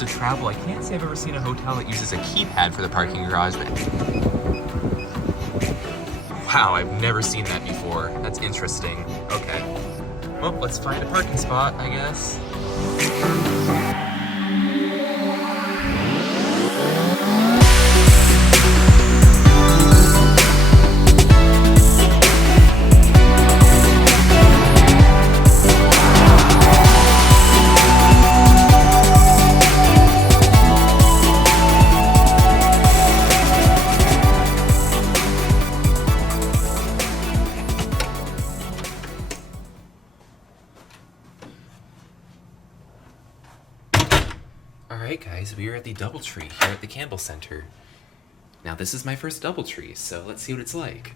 years of travel, I can't say I've ever seen a hotel that uses a keypad for the parking garage, but wow, I've never seen that before. That's interesting. Okay. Well, let's find a parking spot, I guess. Alright guys, we are at the Doubletree here at the Campbell Center. Now this is my first Doubletree, so let's see what it's like.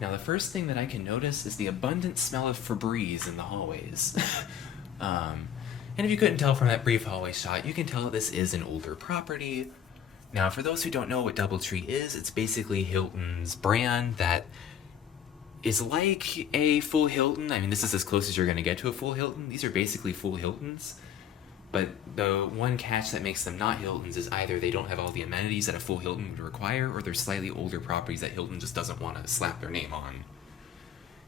Now the first thing that I can notice is the abundant smell of Febreze in the hallways. And if you couldn't tell from that brief hallway shot, you can tell that this is an older property. Now for those who don't know what Doubletree is, it's basically Hilton's brand that is like a full Hilton. I mean, this is as close as you're going to get to a full Hilton. These are basically full Hiltons. But the one catch that makes them not Hiltons is either they don't have all the amenities that a full Hilton would require, or they're slightly older properties that Hilton just doesn't want to slap their name on.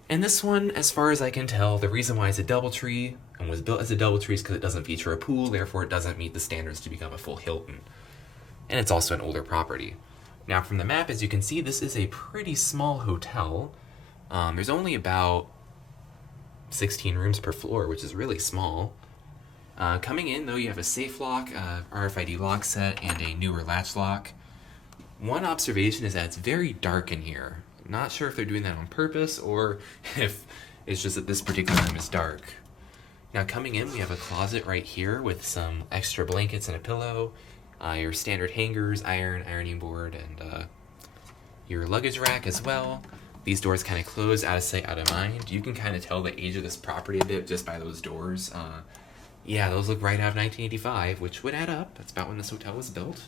And this one, as far as I can tell, the reason why it's a Doubletree and was built as a Doubletree is because it doesn't feature a pool, therefore it doesn't meet the standards to become a full Hilton. And it's also an older property. Now from the map, as you can see, this is a pretty small hotel. There's only about 16 rooms per floor, which is really small. Coming in, though, you have a safe lock, RFID lock set, and a newer latch lock. One observation is that it's very dark in here. Not sure if they're doing that on purpose or if it's just that this particular room is dark. Now coming in, we have a closet right here with some extra blankets and a pillow, your standard hangers, ironing board, and your luggage rack as well. These doors kind of close, out of sight, out of mind. You can kind of tell the age of this property a bit just by those doors. Yeah, those look right out of 1985, which would add up. That's about when this hotel was built.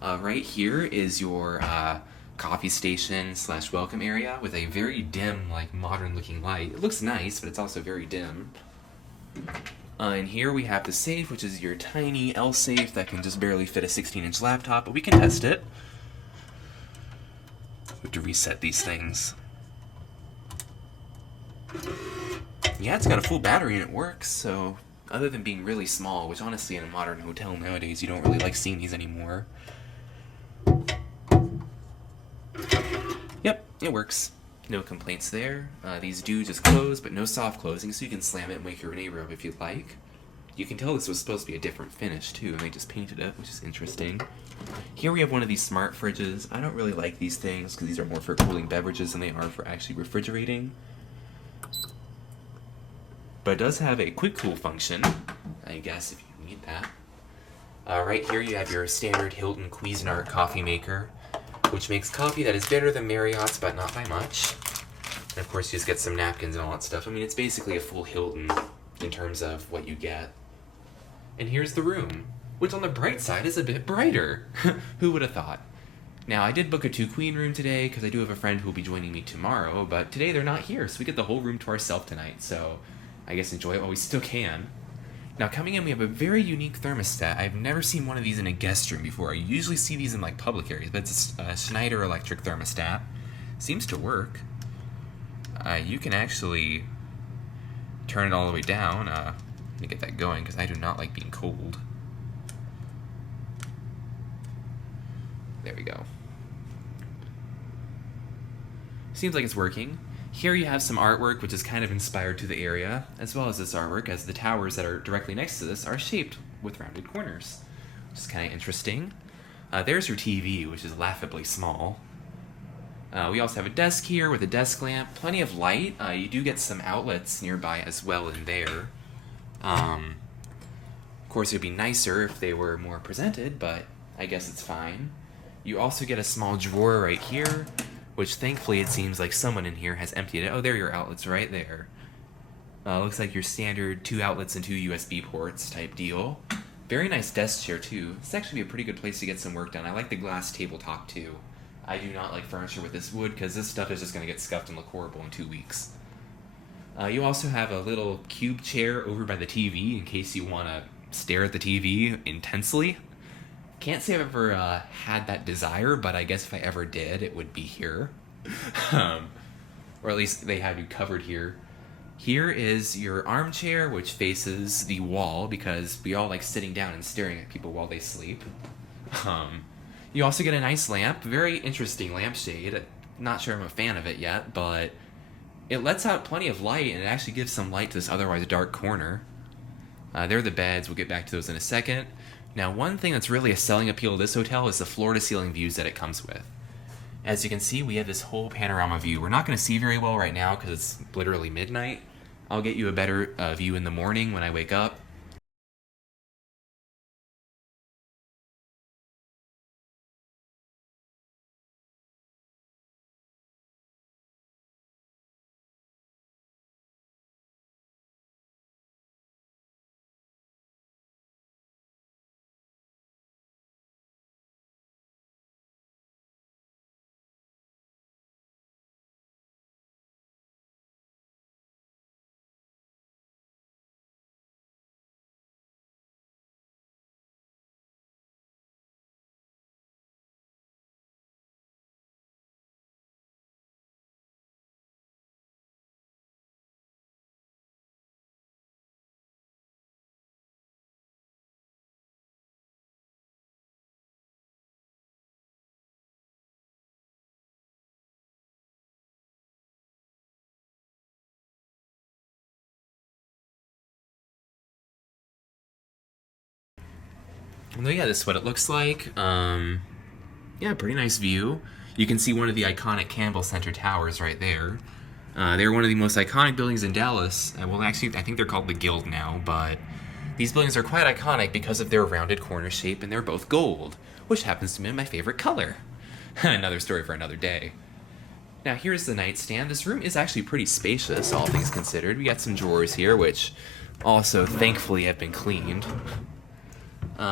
Right here is your coffee station / welcome area with a very dim, like modern-looking light. It looks nice, but it's also very dim. And here we have the safe, which is your tiny L safe that can just barely fit a 16-inch laptop, but we can test it. We have to reset these things. Yeah, it's got a full battery and it works, so other than being really small, which honestly in a modern hotel nowadays you don't really like seeing these anymore. Yep, it works. No complaints there. These do just close, but no soft closing, so you can slam it and wake your neighbor up if you'd like. You can tell this was supposed to be a different finish too, and they just painted it, which is interesting. Here we have one of these smart fridges. I don't really like these things because these are more for cooling beverages than they are for actually refrigerating. But it does have a quick cool function, I guess, if you need that. Right here you have your standard Hilton Cuisinart coffee maker, which makes coffee that is better than Marriott's, but not by much. And of course you just get some napkins and all that stuff. I mean, it's basically a full Hilton in terms of what you get. And here's the room, which on the bright side is a bit brighter. Who would have thought? Now, I did book a 2-queen room today because I do have a friend who will be joining me tomorrow, but today they're not here, so we get the whole room to ourselves tonight, so I guess enjoy it while we still can. Now coming in, we have a very unique thermostat. I've never seen one of these in a guest room before. I usually see these in like public areas, but it's a Schneider electric thermostat. Seems to work. You can actually turn it all the way down. Let me get that going because I do not like being cold. There we go. Seems like it's working. Here you have some artwork which is kind of inspired to the area, as well as this artwork, as the towers that are directly next to this are shaped with rounded corners, which is kind of interesting. There's your TV, which is laughably small. We also have a desk here with a desk lamp, plenty of light. You do get some outlets nearby as well in there. Of course, it would be nicer if they were more presented, but I guess it's fine. You also get a small drawer right here, which thankfully it seems like someone in here has emptied it. Oh, there are your outlets right there. Looks like your standard 2 outlets and 2 USB ports type deal. Very nice desk chair too. It's actually a pretty good place to get some work done. I like the glass tabletop too. I do not like furniture with this wood because this stuff is just going to get scuffed and look horrible in 2 weeks. You also have a little cube chair over by the TV in case you want to stare at the TV intensely. Can't say I've ever had that desire, but I guess if I ever did, it would be here. um, or at least they have you covered here. Here is your armchair, which faces the wall because we all like sitting down and staring at people while they sleep. You also get a nice lamp, very interesting lampshade. Not sure I'm a fan of it yet, but it lets out plenty of light and it actually gives some light to this otherwise dark corner. There are the beds. We'll get back to those in a second. Now, one thing that's really a selling appeal of this hotel is the floor-to-ceiling views that it comes with. As you can see, we have this whole panorama view. We're not going to see very well right now because it's literally midnight. I'll get you a better view in the morning when I wake up. Well, yeah, this is what it looks like. Yeah, pretty nice view. You can see one of the iconic Campbell Center towers right there. They're one of the most iconic buildings in Dallas. Well, actually, I think they're called the Guild now, but these buildings are quite iconic because of their rounded corner shape, and they're both gold, which happens to be my favorite color. Another story for another day. Now, here's the nightstand. This room is actually pretty spacious, all things considered. We got some drawers here, which also, thankfully, have been cleaned.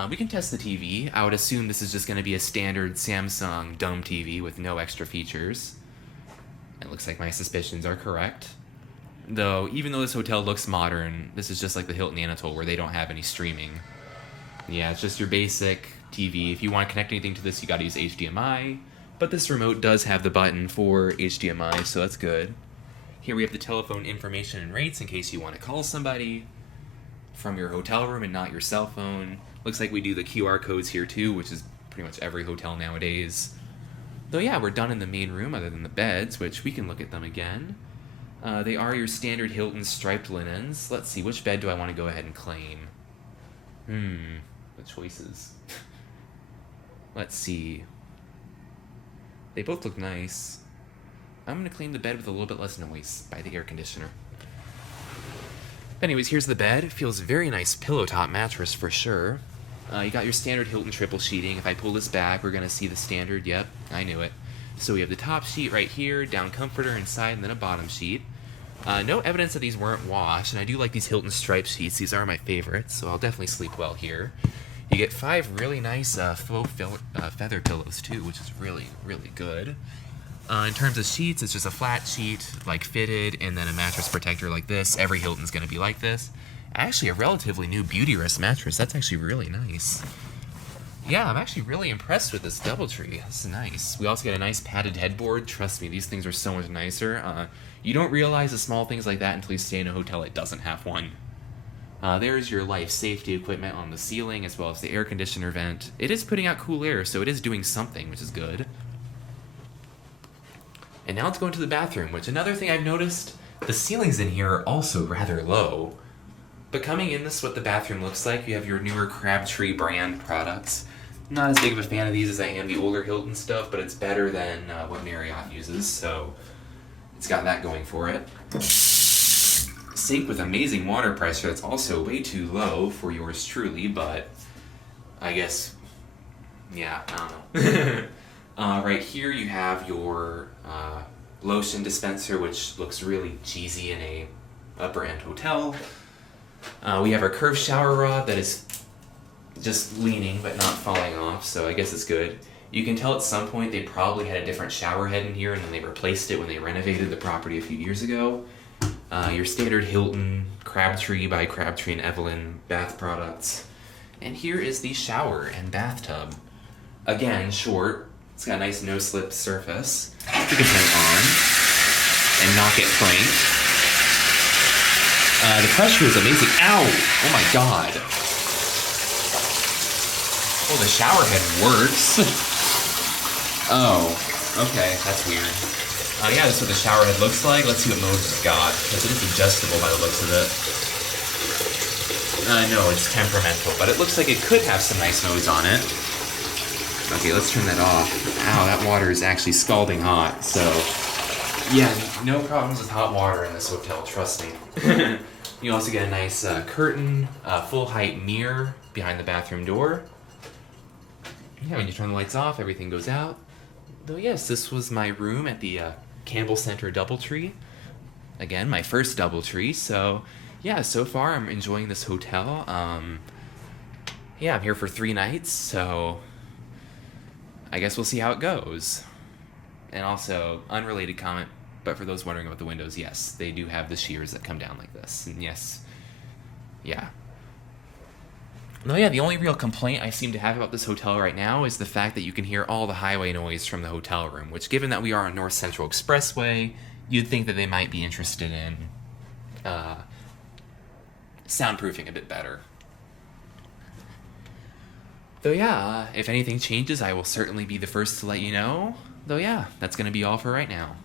We can test the TV. I would assume this is just going to be a standard Samsung dumb TV with no extra features. It looks like my suspicions are correct. Though, even though this hotel looks modern, this is just like the Hilton Anatole where they don't have any streaming. Yeah, it's just your basic TV. If you want to connect anything to this, you got to use HDMI. But this remote does have the button for HDMI, so that's good. Here we have the telephone information and rates in case you want to call somebody from your hotel room and not your cell phone. Looks like we do the QR codes here too, which is pretty much every hotel nowadays. Though yeah, we're done in the main room other than the beds, which we can look at them again. They are your standard Hilton striped linens. Let's see, which bed do I want to go ahead and claim? The choices. Let's see. They both look nice. I'm going to claim the bed with a little bit less noise by the air conditioner. Anyways, here's the bed. It feels very nice pillow top mattress for sure. You got your standard Hilton triple sheeting. If I pull this back, we're going to see the standard. Yep, I knew it. So we have the top sheet right here, down comforter inside, and then a bottom sheet. No evidence that these weren't washed, and I do like these Hilton stripe sheets. These are my favorites, so I'll definitely sleep well here. You get 5 really nice faux feather pillows too, which is really, really good. In terms of sheets, it's just a flat sheet, like fitted, and then a mattress protector like this. Every Hilton's going to be like this. Actually, a relatively new Beautyrest mattress. That's actually really nice. Yeah, I'm actually really impressed with this Doubletree. This is nice. We also get a nice padded headboard. Trust me, these things are so much nicer. You don't realize the small things like that until you stay in a hotel that doesn't have one. There's your life safety equipment on the ceiling, as well as the air conditioner vent. It is putting out cool air, so it is doing something, which is good. And now let's go into the bathroom, which another thing I've noticed, the ceilings in here are also rather low. But coming in, this is what the bathroom looks like. You have your newer Crabtree brand products. Not as big of a fan of these as I am the older Hilton stuff, but it's better than what Marriott uses, so it's got that going for it. Sink with amazing water pressure that's also way too low for yours truly, but I guess, yeah, I don't know. Right here you have your lotion dispenser, which looks really cheesy in a upper-end hotel. We have our curved shower rod that is just leaning but not falling off, so I guess it's good. You can tell at some point they probably had a different shower head in here and then they replaced it when they renovated the property a few years ago. Your standard Hilton Crabtree by Crabtree and Evelyn bath products. And here is the shower and bathtub. Again, short. It's got a nice no-slip surface. You can turn it on and not get pranked. The pressure is amazing. Ow! Oh my god. Oh, the shower head works. Oh, okay, that's weird. Yeah, that's what the shower head looks like. Let's see what mode it's got, because it is adjustable by the looks of it. No, it's temperamental, but it looks like it could have some nice modes on it. Okay, let's turn that off. Ow, that water is actually scalding hot, so... Yeah, no problems with hot water in this hotel, trust me. You also get a nice curtain, full-height mirror behind the bathroom door. Yeah, when you turn the lights off, everything goes out. Though yes, this was my room at the Campbell Center Doubletree. Again, my first Doubletree, so... Yeah, so far I'm enjoying this hotel. Yeah, I'm here for 3 nights, so I guess we'll see how it goes. And also, unrelated comment, but for those wondering about the windows, yes, they do have the shears that come down like this. And yes, yeah. No, yeah, the only real complaint I seem to have about this hotel right now is the fact that you can hear all the highway noise from the hotel room, which, given that we are on North Central Expressway, you'd think that they might be interested in soundproofing a bit better. Though yeah, if anything changes, I will certainly be the first to let you know. Though yeah, that's going to be all for right now.